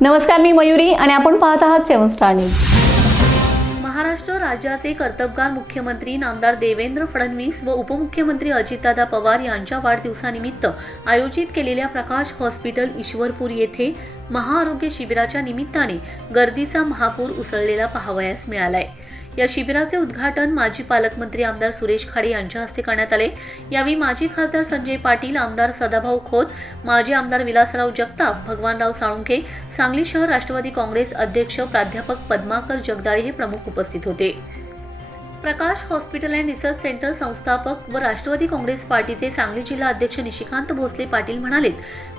नमस्कार मी मयुरी आणि आपण पाहत आहात सेवन स्टार न्यूज. महाराष्ट्र राज्याचे कर्तबगार मुख्यमंत्री नामदार देवेंद्र फडणवीस व उपमुख्यमंत्री अजितदादा पवार यांच्या वाढदिवसानिमित्त आयोजित केलेल्या प्रकाश हॉस्पिटल ईश्वरपूर येथे महाआरोग्य शिबिराच्या निमित्ताने गर्दीचा महापूर उसळलेला पाहावयास मिळालाय. या शिबिराचे उद्घाटन माजी पालकमंत्री आमदार सुरेश खाडे यांच्या हस्ते करण्यात आले. यावेळी माजी खासदार संजय पाटील आमदार सदाभाऊ खोत माजी आमदार विलासराव जगताप भगवानराव साळुंखे सांगली शहर राष्ट्रवादी काँग्रेस अध्यक्ष प्राध्यापक पद्माकर जगदाळे हे प्रमुख उपस्थित होते. Prakash hospital and research centre संस्थापक व राष्ट्रवादी काँग्रेस पार्टीचे सांगली जिल्हा अध्यक्ष निशिकांत भोसले पाटील म्हणालेत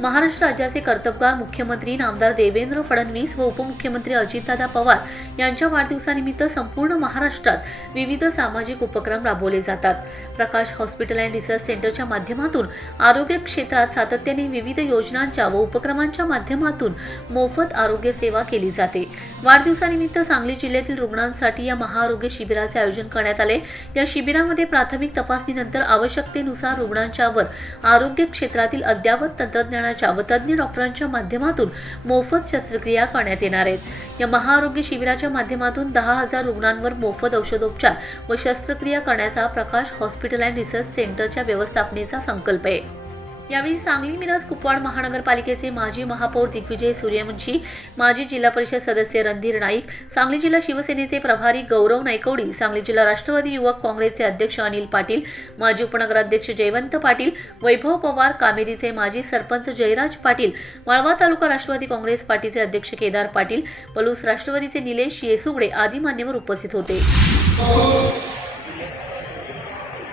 महाराष्ट्र राज्याचे कर्तबगार मुख्यमंत्री नामदार देवेंद्र फडणवीस व उपमुख्यमंत्री अजितदादा पवार यांच्या वाढदिवसानिमित्त संपूर्ण महाराष्ट्रात विविध सामाजिक उपक्रम राबवले जातात. प्रकाश हॉस्पिटल अँड रिसर्च सेंटरच्या माध्यमातून आरोग्य क्षेत्रात सातत्याने विविध योजनांच्या व उपक्रमांच्या माध्यमातून मोफत आरोग्य सेवा केली जाते. वाढदिवसानिमित्त सांगली जिल्ह्यातील रुग्णांसाठी या महाआरोग्य शिबिराचे आयोजन करण्यात आले. या शिबिरामध्ये प्राथमिक तपासणीनंतर आवश्यकतेनुसार रुग्णांच्यावर आरोग्य क्षेत्रातील अद्ययावत तंत्रज्ञानाच्या व तज्ज्ञ डॉक्टरांच्या माध्यमातून मोफत शस्त्रक्रिया करण्यात येणार आहेत. या महाआरोग्य शिबिराच्या माध्यमातून दहा हजार रुग्णांवर मोफत औषधोपचार व शस्त्रक्रिया करण्याचा प्रकाश हॉस्पिटल अँड रिसर्च सेंटरच्या व्यवस्थापनेचा संकल्प आहे. यावेळी सांगली मिरज कुपवाड महानगरपालिकेचे माजी महापौर दिग्विजय सूर्यवंशी माजी जिल्हा परिषद सदस्य रणधीर नाईक सांगली जिल्हा शिवसेनेचे प्रभारी गौरव नायकवडी सांगली जिल्हा राष्ट्रवादी युवक काँग्रेसचे अध्यक्ष अनिल पाटील माजी उपनगराध्यक्ष जयवंत पाटील वैभव पवार कामेरीचे माजी सरपंच जयराज पाटील वाळवा तालुका राष्ट्रवादी काँग्रेस पार्टीचे अध्यक्ष केदार पाटील पलूस राष्ट्रवादीचे निलेश येसुगडे आदी मान्यवर उपस्थित होते.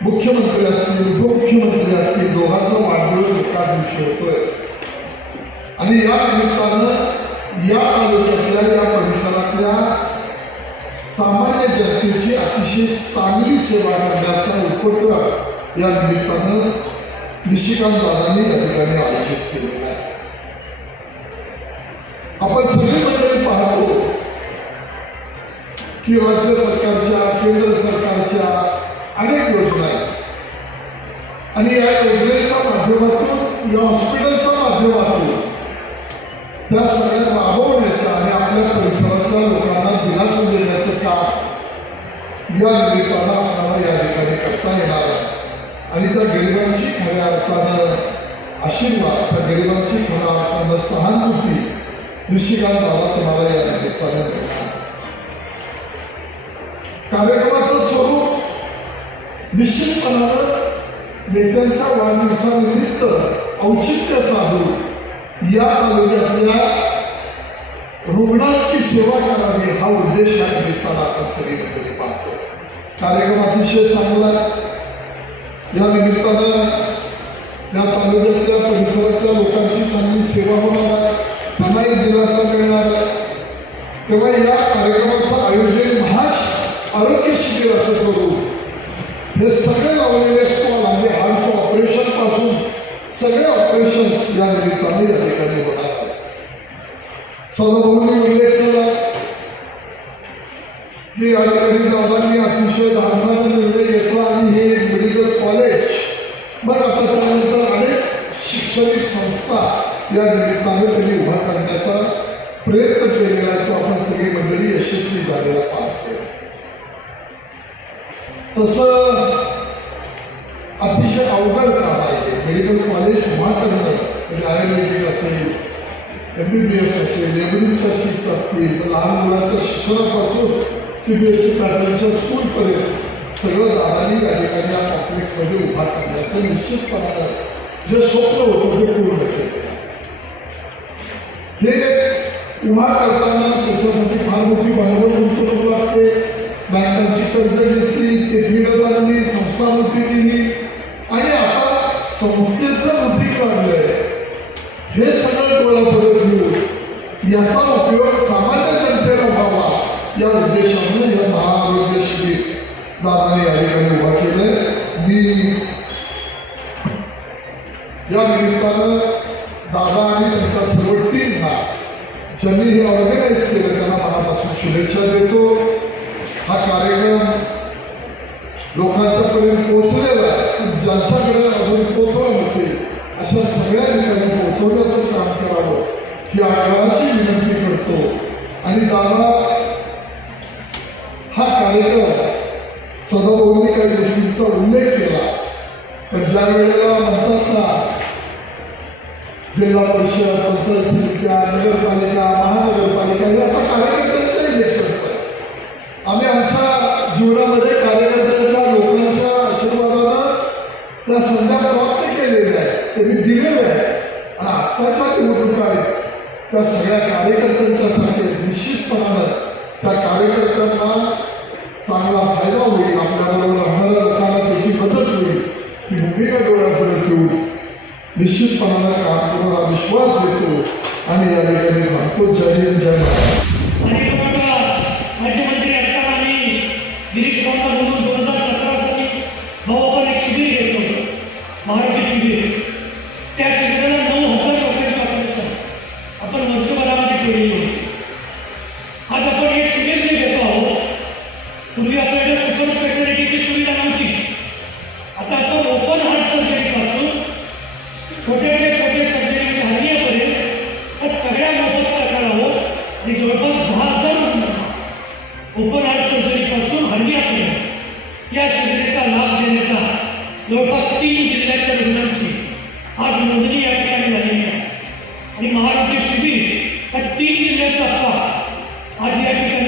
मुख्यमंत्री असतील उपमुख्यमंत्री असतील दोघांचा वाढदिवस एका दिवशी होतोय. आणि या निमित्तानं या तालुक्यातल्या या परिसरातल्या सामान्य जनतेची अतिशय चांगली सेवा करण्याचा उपक्रम या निमित्तानं निशिकांत दादांनी या ठिकाणी आयोजित केलेला आहे. आपण सगळी मंडळी पाहतो की राज्य सरकारच्या केंद्र सरकारच्या अनेक योजना आहेत. आणि या योजनेच्या माध्यमातून या हॉस्पिटलच्या माध्यमातून त्या सगळ्या राबवण्याच्या आणि आपल्या परिसरातल्या लोकांना दिलासा देण्याचं काम या निमित्तानं आपल्याला या ठिकाणी करता येणार आहे. आणि त्या गरिबांची खऱ्या अर्थानं आशीर्वाद त्या गरिबांची खऱ्या अर्थानं सहानुभूती निशिकांत बाबा तुम्हाला या निमित्तानं कार्यक्रमाचं स्वरूप निश्चितपणानं नेत्यांच्या वाढदिवसानिमित्त औचित्य साधून या तालुक्यातल्या रुग्णांची सेवा करावी हा उद्देश या निमित्तानं आपण सगळी मंडळी पाहतो. कार्यक्रम अतिशय चांगला या निमित्तानं या तालुक्यातल्या परिसरातल्या लोकांची चांगली सेवा होणार आहे. त्यांनाही दिलासा मिळणार आहे. तेव्हा या कार्यक्रमाचं आयोजन महाश आरोग्य शिबिर असं करू. हे सगळे लावलेले स्टॉल आणि आमच्या ऑपरेशनपासून सगळे ऑपरेशन या निमित्ताने या ठिकाणी होणार आहेत. सदाभाऊंनी उल्लेख केला की या दादांनी अतिशय धाडसाने निर्णय घेतला आणि हे मेडिकल कॉलेज मग आता त्यानंतर अनेक शैक्षणिक संस्था या निमित्ताने त्यांनी उभा करण्याचा प्रयत्न केलेला तो आपण सगळी मंडळी यशस्वी झालेला पाहतो तसं अतिशय अवघड काम आहे. मेडिकल कॉलेज उभा करणं म्हणजे आयुर्वेदिक असेल एम बी बी एस असेल एमडीच्या शिफ्ट असतील लहान मुलांच्या शिक्षणापासून सी बी एस सी पॅटर्नच्या स्कूलपर्यंत सगळं दादानी या ठिकाणी या कॉम्प्लेक्समध्ये उभा करण्याचं निश्चितपणानं जे स्वप्न होतं ते पूर्ण केलं. हे उभा करताना त्याच्यासाठी फार मोठी भांडवल बँकांची कर्ज घेतली ते संस्था मोठी दिली आणि आता संस्थेचं नोटीक लागलंय हे सगळं डोळ्यापुढे घेऊन याचा उपयोग सामान्य जनतेला व्हावा या उद्देशाने हे महाआरोग्य शिबिर दादाने या ठिकाणी उभा केलंय. मी या निमित्तानं दादा आणि त्यांच्या सर्व टीमला ज्यांनी हे ऑर्गनाईज केलं त्यांना मनापासून शुभेच्छा देतो. अशा सगळ्या ठिकाणी पोहोचवण्याचं काम करावं ही आग्रहाची विनंती करतो. आणि दादा हा कार्यक्रम सदाभाऊंनी काही गोष्टींचा उल्लेख केला. पण ज्या वेळेला म्हणतात ना जिल्हा परिषद पंचायत समित्या नगरपालिका महानगरपालिका याचा कार्यकर्त्यांचा उल्लेख असतात. आम्ही आमच्या जीवनामध्ये कार्यकर्त्यांच्या लोकांच्या आशीर्वादानं त्या संदर्भात आत्ताच्या निवडणूक आहे त्या सगळ्या कार्यकर्त्यांच्यासाठी निश्चितपणानं त्या कार्यकर्त्यांना चांगला फायदा होईल आपल्याबरोबर राहणाऱ्या लोकांना त्याची मदत होईल ती भूमिका डोळ्यापुढे ठेवून निश्चितपणानं काम करून हा विश्वास देतो आणि या ठिकाणी सांगतो जय हिंद जय महाराज तीन जिल्ह्याच्या रुग्णांची. आज नोंदणी या ठिकाणी झालेली आहे. आणि महाराष्ट्र शिबिर हा तीन जिल्ह्याचा असला आज या ठिकाणी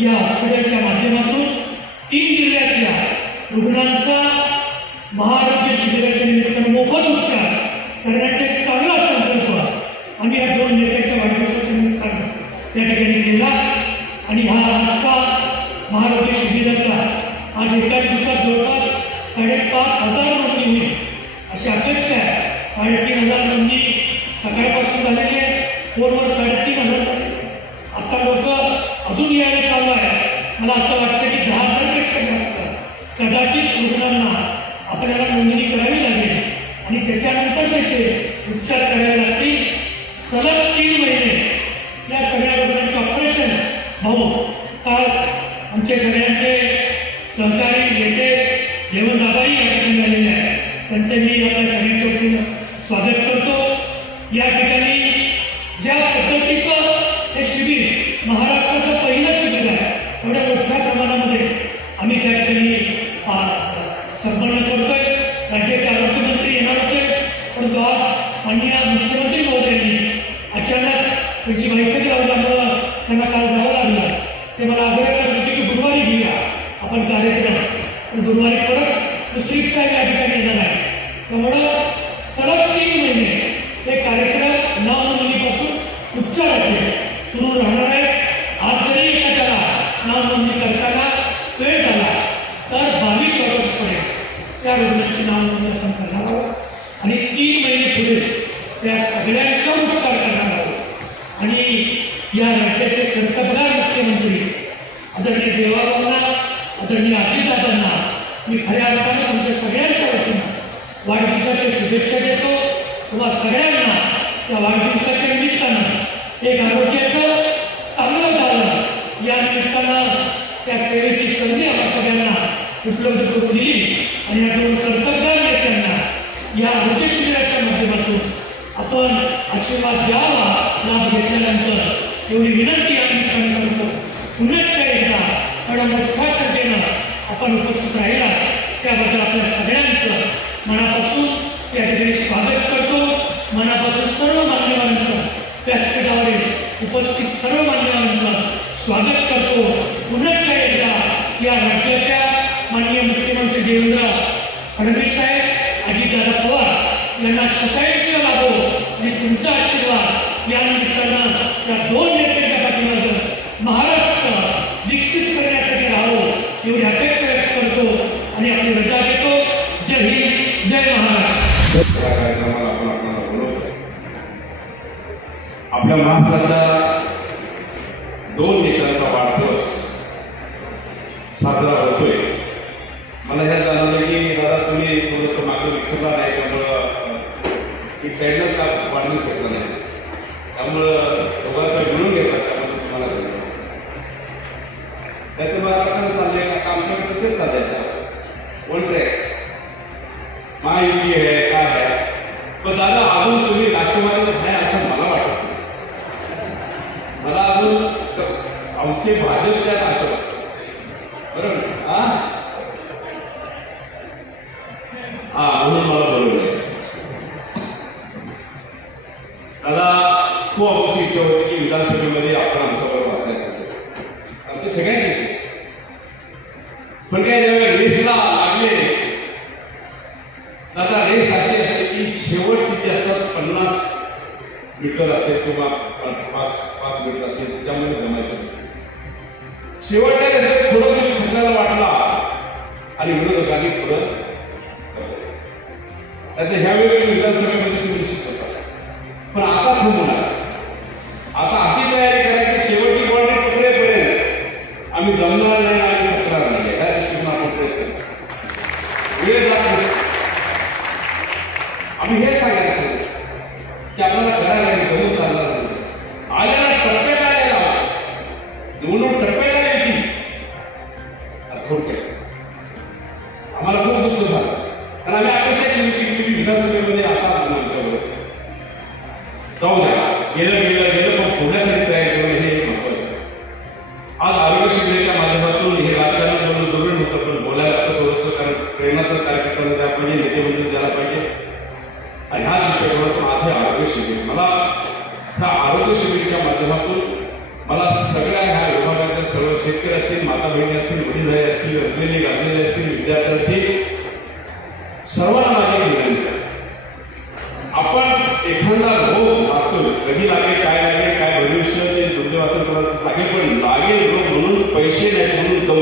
या हॉस्पिटलच्या माध्यमातून तीन जिल्ह्यातल्या रुग्णांचा महाआरोग्य शिबिराच्या निमित्तानं मोफत उपचार करण्याचे चांगला संकल्प आम्ही या दोन नेत्याच्या वाढदिवसाच्या निमित्तानं त्या ठिकाणी केला. आणि हा आजचा महाआरोग्य शिबिराचा आज एका दिवसात जवळपास साडेपाच हजार नोंदी होईल. अशी अपेक्षा आहे. साडेतीन हजार नोंदी सकाळपासून झालेली आहे. फोरवर साडेतीन हजार. आता लोक अजून यायला चालू आहे. मला असं वाटतं की जहाज संपन्न करतोय. राज्याचे आरोग्यमंत्री येणार होते. पण तो आज अन्य Imagina. आशीर्वाद या निमित्तानं या दोन त्याचं बाजारात चालले चाललंय का? आमच्याकडे तेच चाललंय. ट्रॅक महायुती आहे काय आहे? पण दादा अजून तुम्ही राष्ट्रवादी आहे असं मला वाटत मला अजून आमचे भाजपच्या असं. वाटतं. बरोबर? हा? हा म्हणून मला बोलवलंय. दादा खूप आमची इच्छा होती की विधानसभेमध्ये आपण आमच्याबरोबर असायचं आमचे सगळे? मीटर असेल किंवा पाच पाच मिनिट असेल त्यामध्ये जमायचं शेवटच्या रेषेत थोडं तरी फुटल्याला वाटला. आणि विरोधकांनी पुढं आता ह्यावेळी विधानसभेमध्ये तुम्ही निश्चित होता. पण आता थांबू नका आता अशी तयारी करायची शेवटची बॉडी पकडेपर्यंत आम्ही दमणार नाही आणि तक्रार नाही. ह्या दृष्टीने आपण प्रयत्न आम्ही हे सांगायचं बोलायला लागतं थोडंसं कारण प्रेमाचा कार्यक्रम द्या पाहिजे नेते मंडळी द्यायला पाहिजे. आणि ह्या दृष्टिकोनातून माझे आरोग्य शिबिर. मला ह्या आरोग्य शिबिरच्या माध्यमातून मला सगळ्या ह्या विभागाच्या सर्व शेतकरी असतील माता बहिणी असतील वडीलधारे असतील रजलेले गाजलेले असतील विद्यार्थी असतील सर्वांना माझी विनंती आपण एखादा रोग लागतोय कधी लागेल काय लागेल काय भविष्य ते दुर्दैवासन असेल लागेल पण लागेल रोग म्हणून पैसे नाही म्हणून दम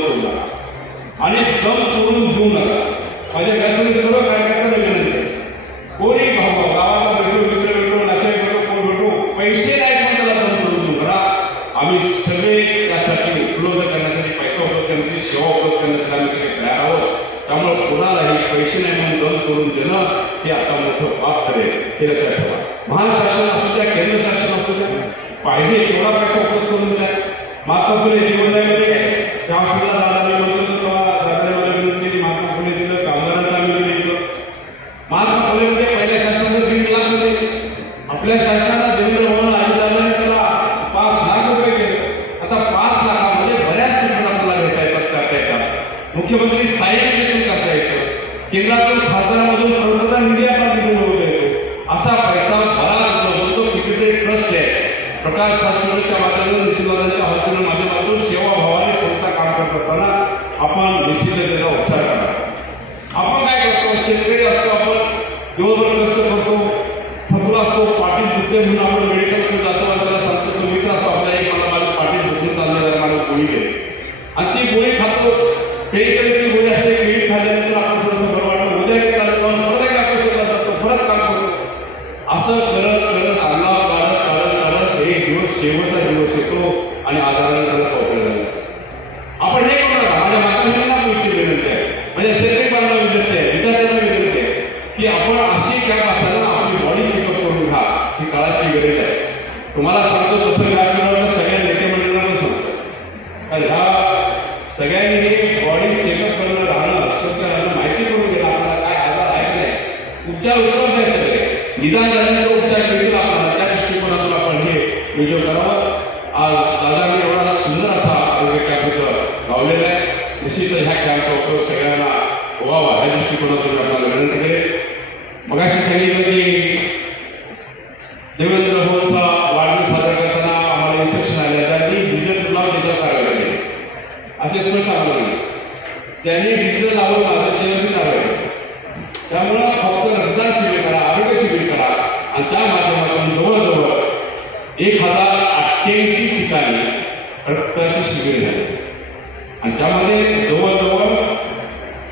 आणि दम करून घेऊ नका. माझ्या घरातून सर्व कार्यकर्त्यांना विनंती आहे. कोणी भाऊ गावाला भेटू मित्र भेटू नाते भेटू कोण भेटू पैसे नाही पण त्याला दम करून देऊ. नका आम्ही सगळे त्यासाठी उपलब्ध करण्यासाठी पैसा उपलब्ध करण्यासाठी सेवा उपलब्ध करण्यासाठी आम्ही सगळे तयार आहोत. त्यामुळे कोणालाही पैसे नाही म्हणून दम करून देणं हे आता मोठं पाप ठरेल. हे लक्षात ठेवा. महाशासन असू द्या केंद्र शासन असू द्या पाहिजे तेवढा पैसा उपलब्ध करून द्या महात्मा फुले निवडण्यामध्ये त्या हॉस्पिटलला दादा महात्मा पहिल्या शासनाचं दीड लाख होते आपल्या शासनाला देवेंद्र भवन अजितदादाने त्याला पाच लाख रुपये केले. आता पाच लाखामध्ये म्हणजे बऱ्याच ट्रीटमेंट आपल्याला घेता येतात करता येतात. मुख्यमंत्री साहित्य पण करता येतं केंद्रातून खासदारामधून पंतप्रधान निधी आपला तिथून होतो असा पैसा बराच उपलब्ध होतो कितीतरी ट्रस्ट आहे. प्रकाश हॉस्पिटलच्या माध्यमातून निशिदादांच्या हॉस्पिटल माध्यमातून सेवा भावाने संस्था काम करत असताना आपण निश्चितच त्याचा उपचार करा आपण काय करतो? शेतकरी असतो आपण. दिवसभर कष्ट करतो थकला असतो पाठीत दुखते म्हणून आपण मेडिकलकडे जातो तुम्हाला सांगतो स्पष्ट आम्हाला त्यांनी डिजिटल लावलं माझं त्यावरती लावायचं त्यामुळं फक्त रक्तदान शिबिर करा आरोग्य शिबिर करा आणि त्या माध्यमातून जवळजवळ एक हजार अठ्ठ्याऐंशी ठिकाणी रक्ताची शिबिर झाली. आणि त्यामध्ये जवळजवळ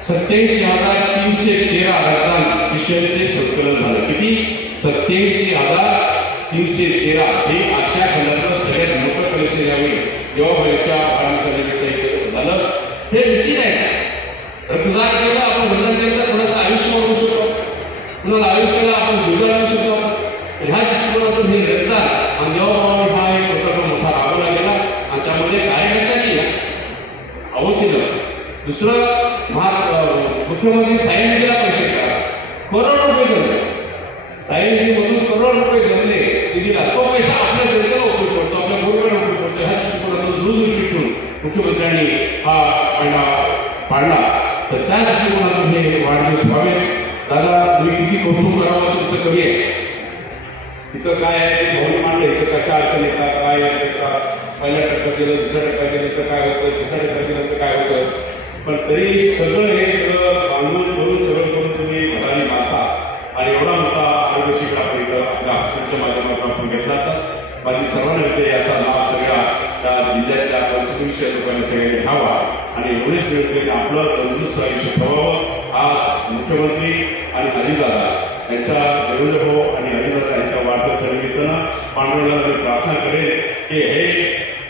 सत्याऐंशी हजार तीनशे तेरा रक्तदान पिशव्यांचे संकलन झालं. किती? सत्याऐंशी हजार तीनशे तेरा. हे आशिया खंडातलं सगळ्यात मोठं परिचय यावेळी जेव्हा वाढदिवसानिमित्त झालं हे निश्चित आहे रक्तदान केला आपण रक्तदान केलं तर कोणाचं आयुष्य वाढवू शकतो? कुणाला आयुष्याला आपण जोडा आणू शकतो? ह्या दृष्टिकोनातून हे रक्तदान आणि जेव्हा हा एक प्रकल्प मोठा राबवला गेला आणि त्यामध्ये कार्यकर्त्यांनी अहो केलं दुसरं महा मुख्यमंत्री साई दिला पैसे करा. करोड रुपये जमले. साई मधून करोड रुपये जमले निधीला तो पैसा आपल्या जनतेला उपयोग पडतो आपल्या गोरगडा उपयोग पडतो. ह्या दृष्टिकोनातून दूरदृष्टी ठेवून मुख्यमंत्र्यांनी हा पांडा पाडला. तर त्या दृष्टिकोनातून हे वाढदिवस व्हावे दादा तुम्ही किती कौतुक करावं तुमचं कमी आहे तिथं काय आहे? ते मांडलं. इथं कशा अडचण येतात? काय येतात पहिल्या टप्प्यात गेलं दुसऱ्या टप्प्यात गेलं तर काय होतं? तिसऱ्या टप्प्यात गेलं तर काय होतं? पण तरी सगळं हे सगळं बांधून करून सगळं करून तुम्ही घराने मारता आणि एवढा मोठा आरोग्य शिबिर आपण इथं आपल्या माध्यमातून आपण घेतला होता. माझी सर्वांना विनंती याचा लाभ सगळ्या त्या जिल्ह्यातल्या पंचवीसशे लोकांनी सगळ्यांनी घ्यावा आणि एवढीच मिळते आपलं तंदुरुस्त आयुष्य ठेवावं. आज मुख्यमंत्री आणि अजितदादा यांच्या देवेंद्र भाऊ हो आणि हरिदादा यांच्या वाढदिवसानिमित्तानं पांडुरंगाला मी प्रार्थना करेन की हे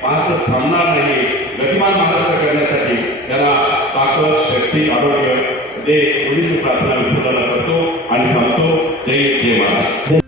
महाराष्ट्र थांबणार नाही. गतिमान महाराष्ट्र करण्यासाठी त्याला ताकद शक्ती आरोग्य दे एवढी प्रार्थना विठ्ठलाला करतो आणि म्हणतो जय जय Maharashtra.